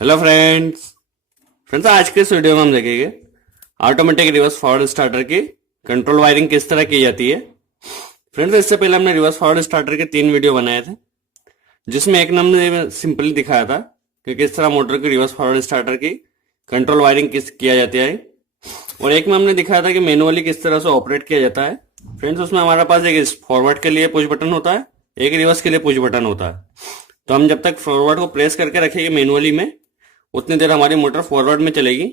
Hello friends आज के इस वीडियो में हम देखेंगे ऑटोमेटिक रिवर्स फॉरवर्ड स्टार्टर की कंट्रोल वायरिंग किस तरह की जाती है। फ्रेंड्स इससे पहले हमने रिवर्स फॉरवर्ड स्टार्टर के 3 वीडियो बनाए थे, जिसमें एक हमने सिंपली दिखाया था कि किस तरह मोटर की रिवर्स फॉरवर्ड स्टार्टर की कंट्रोल वायरिंग किस किया जाती है, और एक में हमने दिखाया था कि मैनुअली किस तरह से ऑपरेट किया जाता है। फ्रेंड्स उसमें हमारे पास एक फॉरवर्ड के लिए पुश बटन होता है, एक रिवर्स के लिए पुश बटन होता है। तो हम जब तक फॉरवर्ड को प्रेस करके रखेंगे मैनुअली में, उतनी देर हमारी मोटर फॉरवर्ड में चलेगी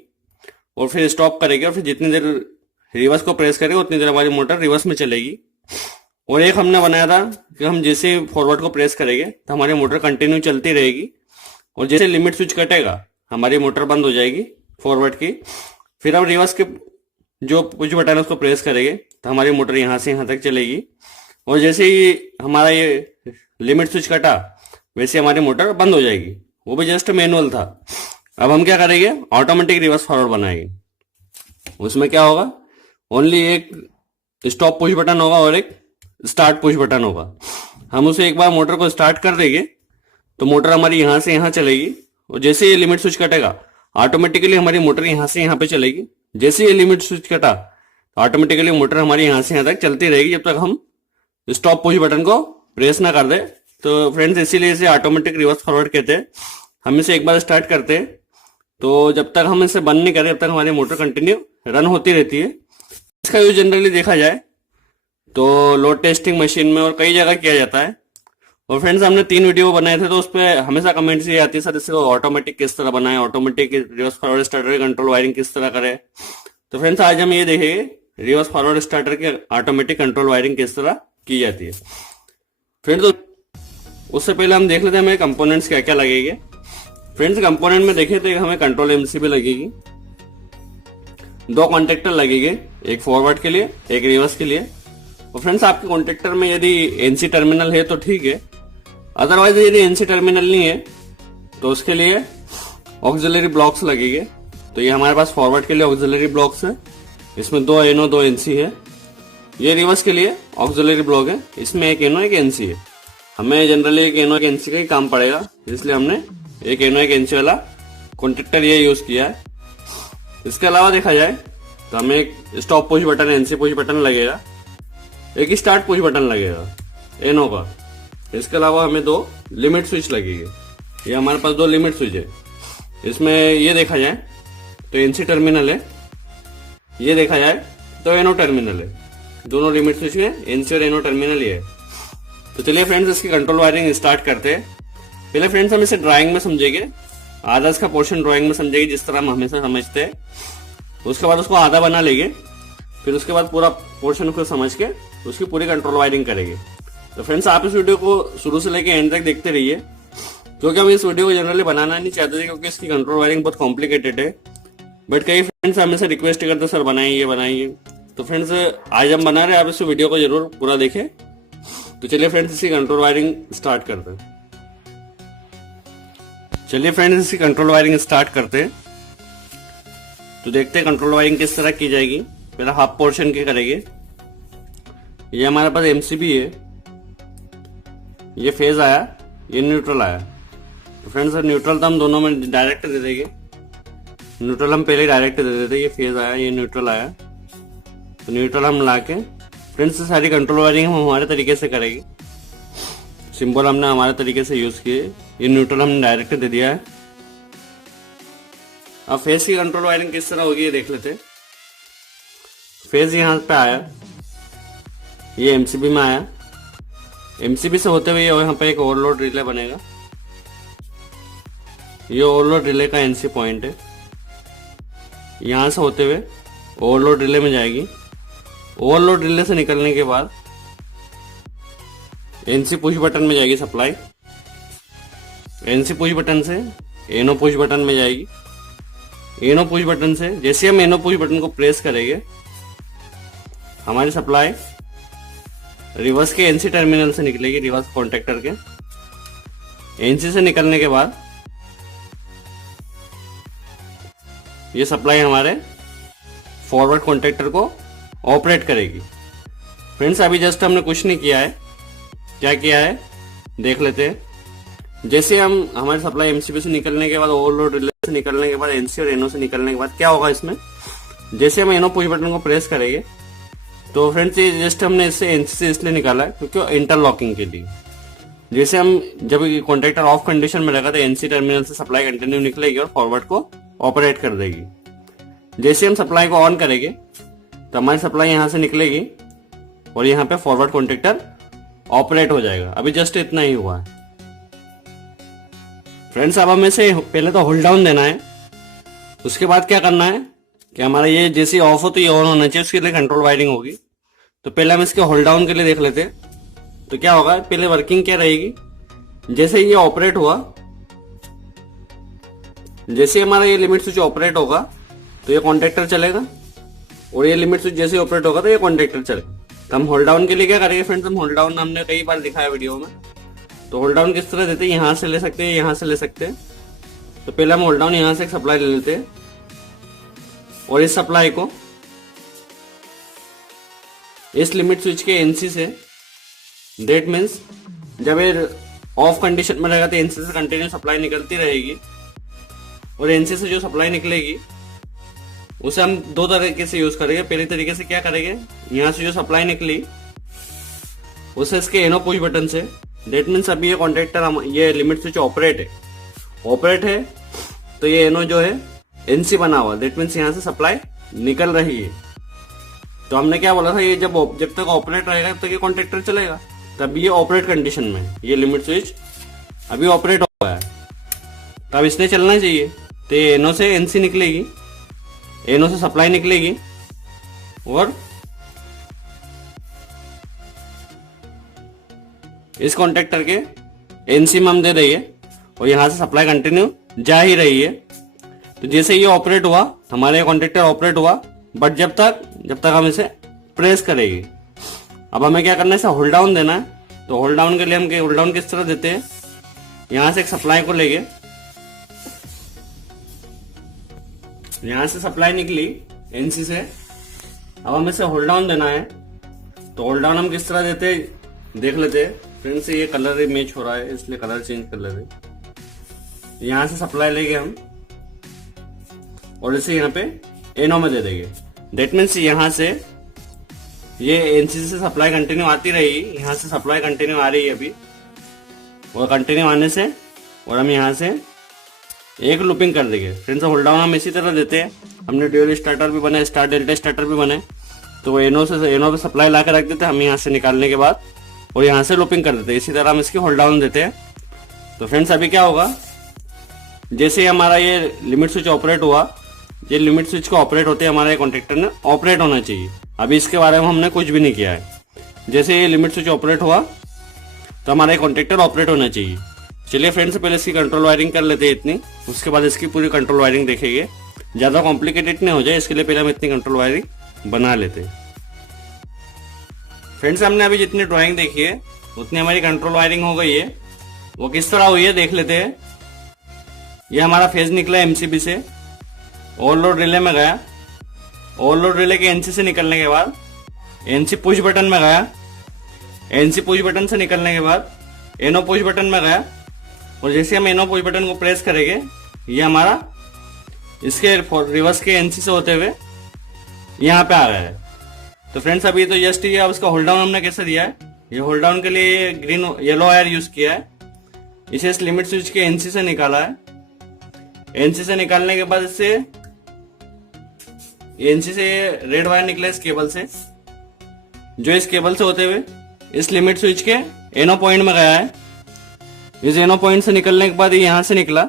और फिर स्टॉप करेगी, और फिर जितनी देर रिवर्स को प्रेस करेंगे उतनी देर हमारी मोटर रिवर्स में चलेगी। और एक हमने बनाया था कि हम जैसे फॉरवर्ड को प्रेस करेंगे तो हमारी मोटर कंटिन्यू चलती रहेगी, और जैसे लिमिट स्विच कटेगा हमारी मोटर बंद हो जाएगी फॉरवर्ड की। फिर हम रिवर्स के जो पुश बटन है उसको प्रेस करेंगे तो हमारी मोटर यहाँ से यहाँ तक चलेगी, और जैसे ही हमारा ये लिमिट स्विच कटा वैसे हमारी मोटर बंद हो जाएगी। वो भी जस्ट मैनुअल था। अब हम क्या करेंगे, ऑटोमेटिक रिवर्स फॉरवर्ड बनाएंगे। उसमें क्या होगा, ओनली एक स्टॉप पुश बटन होगा और एक स्टार्ट पुश बटन होगा। हम उसे एक बार मोटर को स्टार्ट कर देंगे तो मोटर हमारी यहाँ से यहाँ चलेगी, और जैसे ये लिमिट स्विच कटेगा ऑटोमेटिकली हमारी मोटर यहाँ से यहाँ पे चलेगी। जैसे ये लिमिट स्विच कटा तो ऑटोमेटिकली मोटर हमारी यहाँ से यहाँ तक चलती रहेगी जब तक हम स्टॉप पुश बटन को प्रेस ना कर दे। तो फ्रेंड्स इसीलिए इसे ऑटोमेटिक रिवर्स फॉरवर्ड कहते हैं। हम इसे एक बार स्टार्ट करते हैं तो जब तक हम इसे बंद नहीं करें तब तक हमारी मोटर कंटिन्यू रन होती रहती है। इसका यूज जनरली देखा जाए तो लोड टेस्टिंग मशीन में और कई जगह किया जाता है। और फ्रेंड्स हमने 3 वीडियो बनाए थे तो उस पर हमेशा कमेंट्स ये आती है, सर इसको ऑटोमेटिक किस तरह बनाए, automatic reverse forward starter control wiring किस तरह करें। तो फ्रेंड्स आज हम ये देखेंगे रिवर्स फॉरवर्ड स्टार्टर की ऑटोमेटिक कंट्रोल वायरिंग किस तरह की जाती है। फ्रेंड्स उससे पहले हम देख लेते हैं हमें कंपोनेंट्स क्या क्या लगेंगे। फ्रेंड्स कंपोनेंट में देखे तो हमें कंट्रोल एमसीबी लगेगी, 2 कॉन्टेक्टर लगेंगे, एक फॉरवर्ड के लिए एक रिवर्स के लिए। और फ्रेंड्स आपके कॉन्टेक्टर में यदि एनसी टर्मिनल है तो ठीक है, अदरवाइज यदि एनसी टर्मिनल नहीं है तो उसके लिए ऑक्सिलरी ब्लॉक्स लगेंगे। तो ये हमारे पास फॉरवर्ड के लिए ऑक्सिलरी ब्लॉक्स है, इसमें 2 एनो 2 एनसी है। ये रिवर्स के लिए ऑक्सिलरी ब्लॉक है, इसमें एक एनो एक एनसी है। हमें जनरली एक एनो एक एनसी का ही काम पड़ेगा, इसलिए हमने एक एनो एक एनसी वाला कॉन्टेक्टर ये यूज किया है। इसके अलावा देखा जाए तो हमें एक stop push button NC push button लगेगा, एक स्टार्ट पुश बटन लगेगा एनो का। इसके अलावा हमें 2 लिमिट स्विच लगेंगे, ये हमारे पास 2 लिमिट स्विच है। इसमें ये देखा जाए तो एनसी टर्मिनल है, ये देखा जाए तो एनो टर्मिनल है। दोनों लिमिट स्विच है, एनसी और एनो टर्मिनल ये है। तो चलिए फ्रेंड्स इसकी कंट्रोल वायरिंग स्टार्ट करते हैं। पहले फ्रेंड्स हम इसे ड्राइंग में समझेंगे, आधा इसका पोर्शन ड्राइंग में समझेंगे जिस तरह हम हमेशा समझते हैं। उसके बाद उसको आधा बना लेंगे, फिर उसके बाद पूरा पोर्शन को समझ के उसकी पूरी कंट्रोल वायरिंग करेंगे। तो फ्रेंड्स आप इस वीडियो को शुरू से लेकर एंड तक देखते रहिए, क्योंकि हम इस वीडियो को जनरली बनाना नहीं चाहते थे क्योंकि इसकी कंट्रोल वायरिंग बहुत कॉम्प्लिकेटेड है। बट कई फ्रेंड्स हमसे रिक्वेस्ट करते सर बनाइए बनाइए। तो फ्रेंड्स आज हम बना रहे हैं, आप इस वीडियो को जरूर पूरा देखें। तो चलिए फ्रेंड्स इसकी कंट्रोल वायरिंग स्टार्ट करते हैं। चलिए फ्रेंड्स इसकी कंट्रोल वायरिंग स्टार्ट करते हैं। तो देखते हैं कंट्रोल वायरिंग किस तरह की जाएगी। पहले हाफ पोर्शन की करेंगे। ये हमारे पास एमसीबी है, ये फेज आया, ये न्यूट्रल आया। तो फ्रेंड्स न्यूट्रल तो हम दोनों में डायरेक्ट दे देंगे, न्यूट्रल हम पहले डायरेक्ट दे देते। ये फेज आया, ये न्यूट्रल आया, तो न्यूट्रल हम लाके फ्रेंड्स सारी कंट्रोल वायरिंग हम हमारे तरीके से करेंगे। सिंबल हमने हमारे तरीके से यूज किए, ये न्यूट्रल हमने डायरेक्ट दे दिया है। अब फेज की कंट्रोल वायरिंग किस तरह होगी ये देख लेते हैं। फेज यहाँ पे आया, ये एमसीबी में आया, एमसीबी से होते हुए यहाँ पे एक ओवरलोड रिले बनेगा। ये ओवरलोड रिले का एनसी पॉइंट है, यहां से होते हुए ओवरलोड रिले में जाएगी। ओवरलोड रिले से निकलने के बाद एनसी पुश बटन में जाएगी सप्लाई, एनसी पुश बटन से एनो पुश बटन में जाएगी। एनो पुश बटन से जैसे हम एनो पुश बटन को प्रेस करेंगे हमारी सप्लाई रिवर्स के एनसी टर्मिनल से निकलेगी, रिवर्स कॉन्टेक्टर के। एनसी से निकलने के बाद ये सप्लाई हमारे फॉरवर्ड कॉन्टेक्टर को ऑपरेट करेगी। फ्रेंड्स अभी जस्ट हमने कुछ नहीं किया है, क्या किया है देख लेते हैं। जैसे हम हमारी सप्लाई एमसीबी से निकलने के बाद, ओवरलोड रिले से निकलने के बाद, एनसी और एनओ से निकलने के बाद क्या होगा इसमें, जैसे हम एनओ पुश बटन को प्रेस करेंगे तो फ्रेंड्स ये जस्ट हमने इससे एनसी से इसलिए निकाला है क्योंकि इंटरलॉकिंग के लिए। जैसे हम जब कॉन्ट्रैक्टर ऑफ कंडीशन में रहेगा तो एनसी टर्मिनल से सप्लाई कंटिन्यू निकलेगी और फॉरवर्ड को ऑपरेट कर देगी। जैसे हम सप्लाई को ऑन करेंगे तो हमारी सप्लाई यहां से निकलेगी और यहाँ पे फॉरवर्ड कॉन्ट्रैक्टर ऑपरेट हो जाएगा। अभी जस्ट इतना ही हुआ है फ्रेंड्स। अब हमें से पहले तो होल्ड डाउन देना है, उसके बाद क्या करना है कि हमारा ये जैसे ऑफ हो तो ये ऑन होना चाहिए, उसके लिए कंट्रोल वायरिंग होगी। तो पहले हम इसके होल्ड डाउन के लिए देख लेते हैं। तो क्या होगा, पहले वर्किंग क्या रहेगी, जैसे ये ऑपरेट हुआ, जैसे हमारा ये लिमिट स्विच ऑपरेट होगा तो ये कॉन्ट्रैक्टर चलेगा, और ये लिमिट स्विच जैसे ऑपरेट होगा तो ये कॉन्ट्रैक्टर चलेगा। तो हम होल्ड डाउन के लिए क्या करेंगे फ्रेंड्स, हम होल्ड डाउन हमने कई बार दिखाया वीडियो में। तो होल्ड डाउन किस तरह देते हैं, यहां से ले सकते हैं, यहां से ले सकते हैं। तो पहले हम होल्ड डाउन यहां से एक सप्लाई ले लेते हैं और इस सप्लाई को इस लिमिट स्विच के एनसी से, दैट मीन्स जब ये ऑफ कंडीशन में रहेगा तो एनसी से कंटिन्यू सप्लाई निकलती रहेगी, और एनसी से जो सप्लाई निकलेगी उसे हम दो तरीके से यूज करेंगे। पहले तरीके से क्या करेंगे, यहां से जो सप्लाई निकली उसे इसके एनो पुश बटन से, दैट मीन्स अभी ये कॉन्ट्रैक्टर, ये लिमिट स्विच ऑपरेट है तो ये एनो जो है एनसी बना हुआ, दैट मीन्स यहां से सप्लाई निकल रही है। तो हमने क्या बोला था, ये जब तक ऑपरेट रहेगा तब तक ये कॉन्ट्रैक्टर चलेगा। तब ये ऑपरेट कंडीशन में, ये लिमिट स्विच अभी ऑपरेट हो गया है, तब इसने चलना चाहिए। तो ये एनो से एनसी निकलेगी, एनो से सप्लाई निकलेगी और इस कॉन्ट्रैक्टर के एनसी में हम दे देंगे और यहां से सप्लाई कंटिन्यू जा ही रही है। तो जैसे ये ऑपरेट हुआ, हमारे कॉन्ट्रैक्टर ऑपरेट हुआ, बट जब तक हम इसे प्रेस करेंगे। अब हमें क्या करना है, इसे होल्ड डाउन देना है। तो होल्ड डाउन के लिए हम होल्ड डाउन किस तरह देते हैं, यहां से एक सप्लाई को लेंगे, यहां से सप्लाई निकली एनसी से, अब हमें इसे होल्ड डाउन देना है। तो होल्ड डाउन हम किस तरह देते हैं देख लेते हैं फ्रेंड्स। ये कलर मैच हो रहा है इसलिए कलर चेंज कर लेते हैं। यहां से सप्लाई लेंगे हम और इसे यहाँ पे एनो में दे देंगे। दैट मीन्स यहां से ये एनसी से सप्लाई कंटिन्यू आती रहेगी, यहां से सप्लाई कंटिन्यू आ रही है अभी, और कंटिन्यू आने से और हम यहां से एक लूपिंग कर देंगे फ्रेंड्स। होल्ड डाउन हम इसी तरह देते हैं, हमने ड्यूअल स्टार्टर भी बने, स्टार डेल्टा स्टार्टर भी बने। तो एनो पे सप्लाई ला के रख देते हैं हम यहाँ से निकालने के बाद, और यहाँ से लूपिंग कर देते हैं। इसी तरह हम इसकी होल्ड डाउन देते हैं। तो फ्रेंड्स अभी क्या होगा, जैसे हमारा ये लिमिट स्विच ऑपरेट हुआ, ये लिमिट स्विच को ऑपरेट होते हमारा ये कॉन्ट्रैक्टर ने ऑपरेट होना चाहिए। अभी इसके बारे में हमने कुछ भी नहीं किया है। जैसे ये लिमिट स्विच ऑपरेट हुआ तो हमारा कॉन्ट्रैक्टर ऑपरेट होना चाहिए। चलिए फ्रेंड्स पहले इसकी कंट्रोल वायरिंग कर लेते हैं इतनी, उसके बाद इसकी पूरी कंट्रोल वायरिंग देखेंगे। ज्यादा कॉम्प्लिकेटेड नहीं हो जाए इसके लिए पहले हम इतनी कंट्रोल वायरिंग बना लेते हैं। फ्रेंड्स हमने अभी जितनी ड्राइंग देखी है उतनी हमारी कंट्रोल वायरिंग हो गई है। वो किस तरह हुई है देख लेते हैं। ये हमारा फेज निकला एमसीबी से, ओवरलोड रिले में गया, ओवरलोड रिले के एनसी से निकलने के बाद एनसी पुश बटन में गया, एनसी पुश बटन से निकलने के बाद एनो पुश बटन में गया, और जैसे हम एनो पुश बटन को प्रेस करेंगे ये हमारा इसके रिवर्स के एनसी से होते हुए यहाँ पे आ गया है। तो फ्रेंड्स अभी तो जस्ट ये, अब इसका होल्ड डाउन हमने कैसे दिया है, ये होल्ड डाउन के लिए येलो वायर यूज किया है। इसे इस लिमिट स्विच के एनसी से निकाला है। एनसी से निकालने के बाद इससे एनसी से रेड वायर निकला इस केबल से, जो इस केबल से होते हुए इस लिमिट स्विच के एनो पॉइंट में गया है। इस एनो पॉइंट से निकलने के बाद ये यहां से निकला,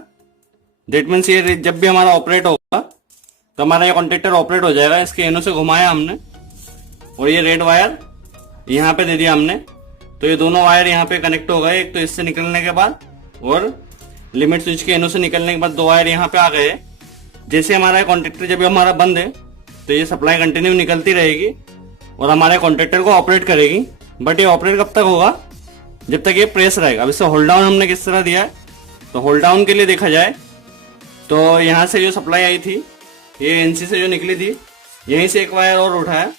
दैट मीन्स ये जब भी हमारा ऑपरेट होगा तो हमारा ये कॉन्ट्रैक्टर ऑपरेट हो जाएगा। इसके एनो से घुमाया हमने और ये रेड वायर यहाँ पे दे दिया हमने। तो ये दोनों वायर यहाँ पे कनेक्ट हो गए, एक तो इससे निकलने के बाद और लिमिट स्विच के एनो से निकलने के बाद दो वायर यहाँ पे आ गए। जैसे हमारा कॉन्ट्रैक्टर जब हमारा बंद है तो ये सप्लाई कंटिन्यू निकलती रहेगी और हमारे कॉन्ट्रैक्टर को ऑपरेट करेगी। बट ये ऑपरेट कब तक होगा, जब तक ये प्रेस रहेगा। अब इससे होल्ड डाउन हमने किस तरह दिया है, तो होल्ड डाउन के लिए देखा जाए तो यहाँ से जो सप्लाई आई थी, ये एनसी से जो निकली थी, यहीं से एक वायर और उठाया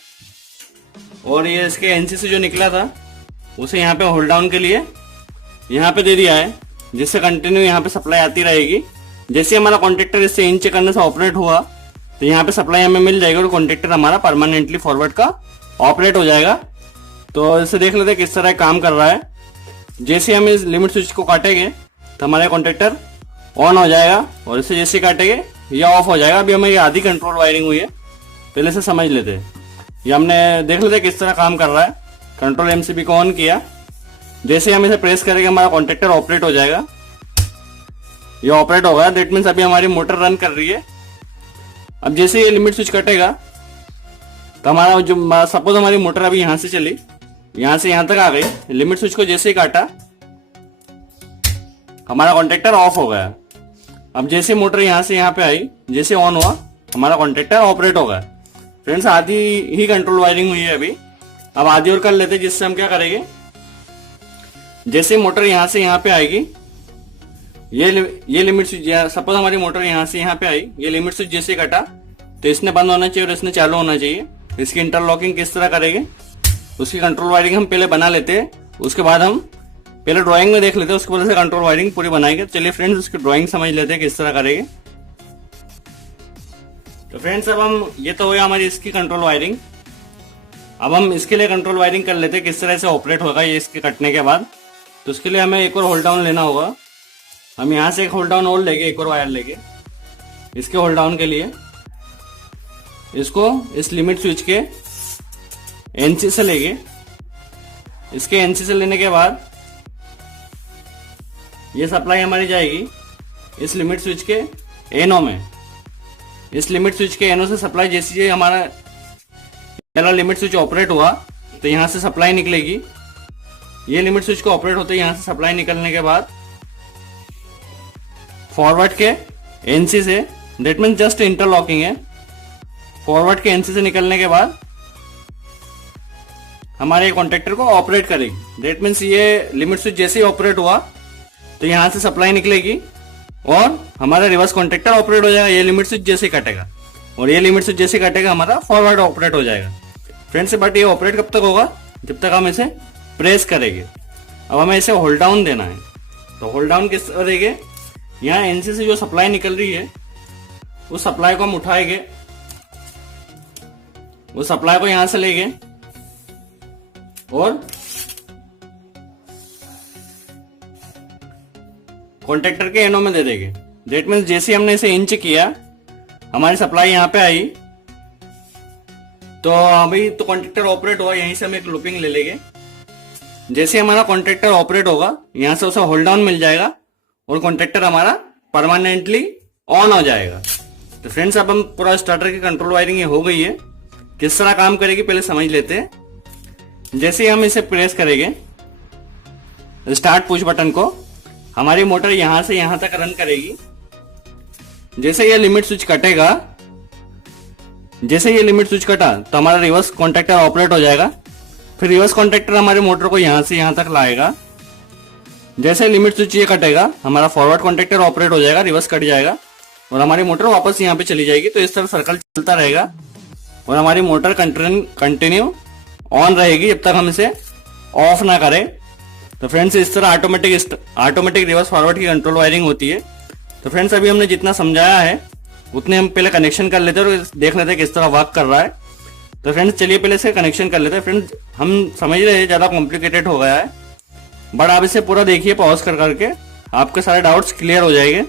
और ये इसके एनसी से जो निकला था उसे यहाँ पे होल्ड डाउन के लिए यहाँ पे दे दिया है। जिससे कंटिन्यू यहाँ पे सप्लाई आती रहेगी। जैसे हमारा कॉन्ट्रेक्टर इससे इंच करने से ऑपरेट हुआ तो यहाँ पे सप्लाई हमें मिल जाएगी और कॉन्ट्रेक्टर हमारा परमानेंटली फॉरवर्ड का ऑपरेट हो जाएगा। तो इसे देख लेते हैं किस तरह काम कर रहा है। जैसे हम इस लिमिट स्विच को काटेंगे तो हमारा कॉन्ट्रेक्टर ऑन हो जाएगा और इसे जैसे काटेंगे ये ऑफ हो जाएगा। अभी हमें ये आधी कंट्रोल वायरिंग हुई है, पहले से समझ लेते हैं। ये हमने देख लेते हैं किस तरह काम कर रहा है। कंट्रोल एमसीबी को ऑन किया, जैसे हम इसे प्रेस करेंगे हमारा कॉन्ट्रेक्टर ऑपरेट हो जाएगा। ये ऑपरेट हो गया, दैट मीन्स अभी हमारी मोटर रन कर रही है। अब जैसे ये लिमिट स्विच कटेगा तो हमारा जो सपोज हमारी मोटर अभी यहां से चली, यहां से यहां तक आ गई, लिमिट स्विच को जैसे ही काटा हमारा कॉन्ट्रेक्टर ऑफ हो गया। अब जैसे मोटर यहां से यहां पे आई, जैसे ऑन हुआ हमारा कॉन्ट्रेक्टर ऑपरेट हो गया। फ्रेंड्स आधी ही कंट्रोल वायरिंग हुई है अभी, अब आधी और कर लेते हैं, जिससे हम क्या करेंगे, जैसे मोटर यहां से यहां पे आएगी, ये लिमिट स्विच सपोज हमारी मोटर यहां से यहां पे आई, ये लिमिट स्विच जैसे कटा तो इसने बंद होना चाहिए और इसने चालू होना चाहिए। इसकी इंटरलॉकिंग किस तरह करेंगे उसकी कंट्रोल वायरिंग हम पहले बना लेते हैं, उसके बाद हम पहले ड्राइंग में देख लेते हैं, उसके बाद से कंट्रोल वायरिंग पूरी बनाएंगे। चलिए फ्रेंड्स उसकी ड्राइंग समझ लेते हैं किस तरह करेंगे। तो फ्रेंड्स अब हम ये तो हो गया हमारी इसकी कंट्रोल वायरिंग। अब हम इसके लिए कंट्रोल वायरिंग कर लेते हैं किस तरह से ऑपरेट होगा ये इसके कटने के बाद। तो उसके लिए हमें एक और होल्ड डाउन लेना होगा। हम यहाँ से एक होल्ड डाउन और लेंगे, एक और वायर लेंगे इसके होल्ड डाउन के लिए। इसको इस लिमिट स्विच के एनसी से लेंगे। इसके एनसी से लेने के बाद ये सप्लाई हमारी जाएगी इस लिमिट स्विच के एनो में। इस लिमिट स्विच के एनो से सप्लाई जैसे हमारा पहला लिमिट स्विच ऑपरेट हुआ तो यहां से सप्लाई निकलेगी। ये लिमिट स्विच को ऑपरेट होते यहां से सप्लाई निकलने के बाद फॉरवर्ड के एनसी से, दैट मीन्स जस्ट इंटरलॉकिंग है, फॉरवर्ड के एनसी से निकलने के बाद हमारे कॉन्ट्रेक्टर को ऑपरेट करेगी। दैट मीन्स ये लिमिट स्विच जैसे ही ऑपरेट हुआ तो यहां से सप्लाई निकलेगी और हमारा रिवर्स कॉन्ट्रेक्टर ऑपरेट हो जाएगा। ये लिमिट स्विच जैसे कटेगा और ये लिमिट स्विच जैसे कटेगा हमारा फॉरवर्ड ऑपरेट हो जाएगा। फ्रेंड्स बट ये ऑपरेट कब तक होगा, जब तक हम इसे प्रेस करेंगे। अब हमें इसे होल्ड डाउन देना है, तो होल्ड डाउन किस करेंगे, यहाँ एनसी से जो सप्लाई निकल रही है उस सप्लाई को हम उठाएंगे, उस सप्लाई को यहां से लेंगे और कॉन्ट्रेक्टर के एनो में दे देंगे। दैट मीन्स जैसे हमने इसे इंच किया हमारी सप्लाई यहां पे आई तो अभी तो कॉन्ट्रेक्टर ऑपरेट हुआ। यहीं से हम एक लूपिंग ले लेंगे। जैसे हमारा कॉन्ट्रेक्टर ऑपरेट होगा यहां से उसे होल्ड डाउन मिल जाएगा और कॉन्ट्रेक्टर हमारा परमानेंटली ऑन हो जाएगा। तो फ्रेंड्स अब हम पूरा स्टार्टर की कंट्रोल वायरिंग ये हो गई है। किस तरह काम करेगी पहले समझ लेते हैं। जैसे हम इसे प्रेस करेंगे स्टार्ट पुश बटन को, हमारी मोटर यहां से यहां तक रन करेगी। जैसे ये लिमिट स्विच कटेगा, जैसे ये लिमिट स्विच कटा तो हमारा रिवर्स कॉन्ट्रेक्टर ऑपरेट हो जाएगा। फिर रिवर्स कॉन्ट्रेक्टर हमारे मोटर को यहां से यहां तक लाएगा। जैसे लिमिट स्विच ये कटेगा हमारा फॉरवर्ड कॉन्ट्रेक्टर ऑपरेट हो जाएगा, रिवर्स कट जाएगा और हमारी मोटर वापस यहाँ पे चली जाएगी। तो इस तरह सर्कल चलता रहेगा और हमारी मोटर कंटिन्यू ऑन रहेगी जब तक हम इसे ऑफ ना करें। तो फ्रेंड्स इस तरह ऑटोमेटिक रिवर्स फॉरवर्ड की कंट्रोल वायरिंग होती है। तो फ्रेंड्स अभी हमने जितना समझाया है उतने हम पहले कनेक्शन कर लेते हैं और देख लेते हैं किस तरह वर्क कर रहा है। तो फ्रेंड्स चलिए पहले से कनेक्शन कर लेते हैं। फ्रेंड्स हम समझ रहे हैं ज्यादा कॉम्प्लिकेटेड हो गया है, बट आप इसे पूरा देखिए पॉज कर करके, आपके सारे डाउट्स क्लियर हो जाएंगे।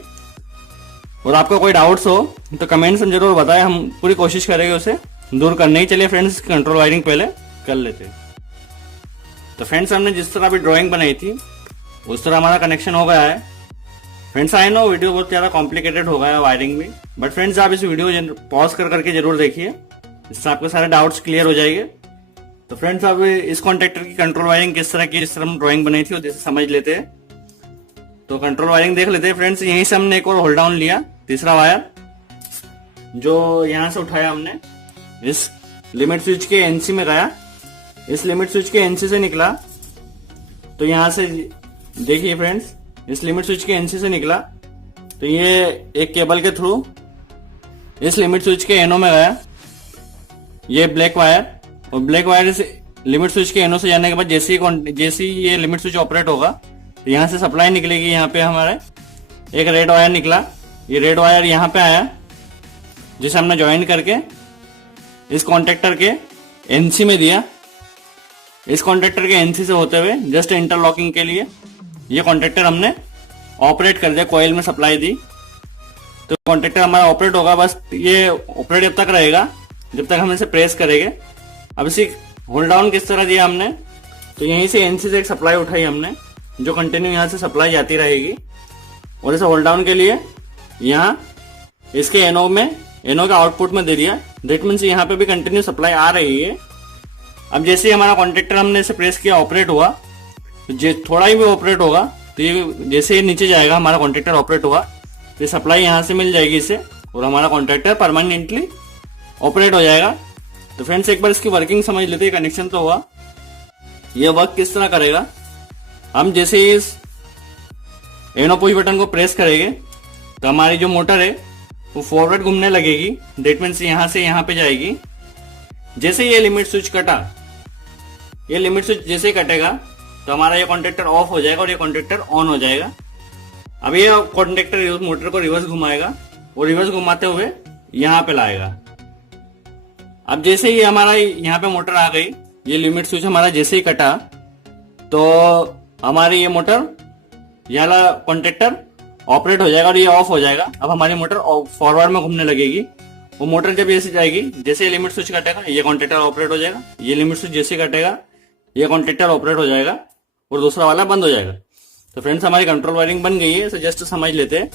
और आपका कोई डाउट्स हो तो कमेंट्स में जरूर बताएं, हम पूरी कोशिश करेंगे उसे दूर करने की। चलिए फ्रेंड्स कंट्रोल वायरिंग पहले कर लेते हैं। तो फ्रेंड्स हमने जिस तरह अभी ड्राइंग बनाई थी उस तरह हमारा कनेक्शन हो गया है। फ्रेंड्स आई नो वीडियो बहुत ज्यादा कॉम्प्लिकेटेड हो गया है वायरिंग में, बट फ्रेंड्स आप इस वीडियो पॉज कर करके जरूर देखिए, इससे आपके सारे डाउट्स क्लियर हो जाएंगे। तो फ्रेंड्स अब इस कॉन्ट्रेक्टर की कंट्रोल वायरिंग किस तरह की, जिस तरह हम ड्राइंग बनाई थी जैसे समझ लेते हैं। तो कंट्रोल वायरिंग देख लेते हैं। फ्रेंड्स यहीं से हमने एक और होल्ड डाउन लिया, तीसरा वायर जो यहां से उठाया हमने, इस लिमिट स्विच के एनसी में गया, इस लिमिट स्विच के एनसी से निकला। तो यहां से देखिए फ्रेंड्स, इस लिमिट स्विच के एनसी से निकला तो ये एक केबल के थ्रू इस लिमिट स्विच के एनो में गया, ये ब्लैक वायर, और ब्लैक वायर इस लिमिट स्विच के एनो से जाने के बाद जैसे ही ये लिमिट स्विच ऑपरेट होगा तो यहाँ से सप्लाई निकलेगी, यहाँ पे हमारे एक रेड वायर निकला, ये रेड वायर यहाँ पे आया जिसे हमने ज्वाइन करके इस कॉन्टेक्टर के एनसी में दिया। इस कॉन्टेक्टर के एनसी से होते हुए जस्ट इंटरलॉकिंग के लिए ये कॉन्टेक्टर हमने ऑपरेट कर दिया, कॉइल में सप्लाई दी। तो कॉन्टेक्टर हमारा ऑपरेट होगा, बस ये ऑपरेट जब तक रहेगा जब तक हम इसे प्रेस करेंगे। अब इसे होल्ड डाउन किस तरह दिया हमने, तो यहीं से एनसी से एक सप्लाई उठाई हमने जो कंटिन्यू यहाँ से सप्लाई जाती रहेगी, और इसे होल्ड डाउन के लिए यहाँ इसके एनो के आउटपुट में दे दिया। दैट मीन्स यहाँ पे भी कंटिन्यू सप्लाई आ रही है। अब जैसे ही हमारा कॉन्टेक्टर हमने इसे प्रेस किया ऑपरेट हुआ, तो थोड़ा ही भी ऑपरेट होगा तो ये जैसे ही नीचे जाएगा हमारा कॉन्टेक्टर ऑपरेट हुआ, तो सप्लाई यहाँ से मिल जाएगी इसे, और हमारा कॉन्टेक्टर परमानेंटली ऑपरेट हो जाएगा। तो फ्रेंड्स एक बार इसकी वर्किंग समझ लेते हैं। कनेक्शन तो हुआ, ये वर्क किस तरह करेगा, हम जैसे ही इस एनो पुश बटन को प्रेस करेंगे तो हमारी जो मोटर है वो फॉरवर्ड घूमने लगेगी। दैट मीन्स यहाँ से यहाँ पे जाएगी। जैसे ये लिमिट स्विच कटा, ये लिमिट स्विच जैसे ही कटेगा तो हमारा ये कॉन्टेक्टर ऑफ हो जाएगा और ये कॉन्टेक्टर ऑन हो जाएगा। अब ये कॉन्टेक्टर मोटर को रिवर्स घुमाएगा और रिवर्स घुमाते हुए यहाँ पे लाएगा। अब जैसे ही हमारा यहाँ पे मोटर आ गई, ये लिमिट स्विच हमारा जैसे ही कटा तो हमारी ये मोटर यहाँ कॉन्टेक्टर ऑपरेट हो जाएगा और ये ऑफ हो जाएगा। अब हमारी मोटर फॉरवर्ड में घूमने लगेगी। वो मोटर जब ऐसे जाएगी, जैसे लिमिट स्विच कटेगा ये कॉन्टेक्टर ऑपरेट हो जाएगा, ये लिमिट स्विच जैसे कटेगा ये कॉन्टेक्टर ऑपरेट हो जाएगा और दूसरा वाला बंद हो जाएगा। तो फ्रेंड्स हमारी कंट्रोल वायरिंग बन गई है। इसे जस्ट समझ लेते हैं,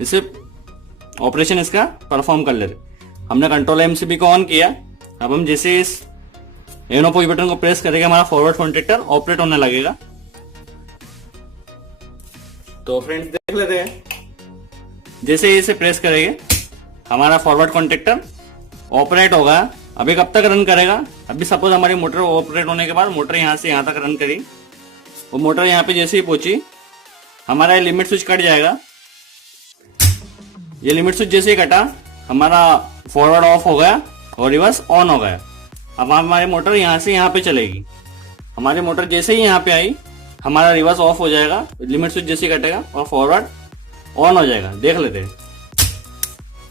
इसे ऑपरेशन इसका परफॉर्म कर लेते। हमने कंट्रोल एमसीबी को ऑन किया। अब हम जैसे इस एनो पुश बटन को प्रेस करेंगे हमारा फॉरवर्ड कॉन्टेक्टर ऑपरेट होने लगेगा। तो फ्रेंड्स देख लेते हैं, जैसे ही इसे प्रेस करेंगे हमारा फॉरवर्ड कॉन्टेक्टर ऑपरेट होगा। अभी कब तक रन करेगा, अभी सपोज हमारी मोटर ऑपरेट होने के बाद मोटर यहाँ से यहाँ तक रन करी, वो मोटर यहाँ पे जैसे ही पहुंची हमारा ये लिमिट स्विच कट जाएगा। ये लिमिट स्विच जैसे ही कटा हमारा फॉरवर्ड ऑफ हो गया और रिवर्स ऑन हो गया। अब हमारी मोटर यहाँ से यहाँ पे चलेगी। हमारी मोटर जैसे ही यहाँ पे आई हमारा रिवर्स ऑफ हो जाएगा, लिमिट स्विच जैसे ही कटेगा और फॉरवर्ड ऑन हो जाएगा। देख लेते हैं।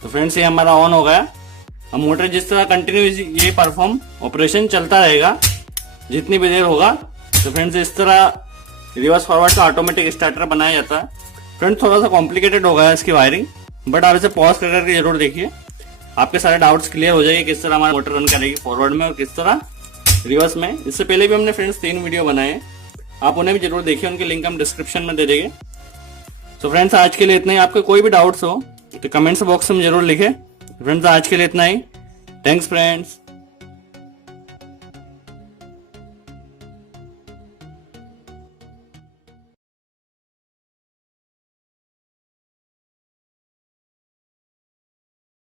तो फ्रेंड्स ये हमारा ऑन हो गया। अब मोटर जिस तरह कंटिन्यू ये परफॉर्म ऑपरेशन चलता रहेगा जितनी भी देर होगा। तो फ्रेंड्स इस तरह रिवर्स फॉरवर्ड का ऑटोमेटिक स्टार्टर बनाया जाता है। फ्रेंड्स थोड़ा सा कॉम्प्लिकेटेड हो गया इसकी वायरिंग, बट आप इसे पॉज करके जरूर देखिए, आपके सारे डाउट्स क्लियर हो जाएंगे किस तरह हमारा मोटर रन करेगी फॉरवर्ड में और किस तरह रिवर्स में। इससे पहले भी हमने फ्रेंड्स 3 वीडियो बनाए हैं, आप उन्हें भी जरूर देखिए, उनके लिंक हम डिस्क्रिप्शन में दे देंगे। तो फ्रेंड्स आज के लिए इतना ही। आपके कोई भी डाउट्स हो तो कमेंट्स बॉक्स में जरूर लिखें। फ्रेंड्स आज के लिए इतना ही। Thanks friends.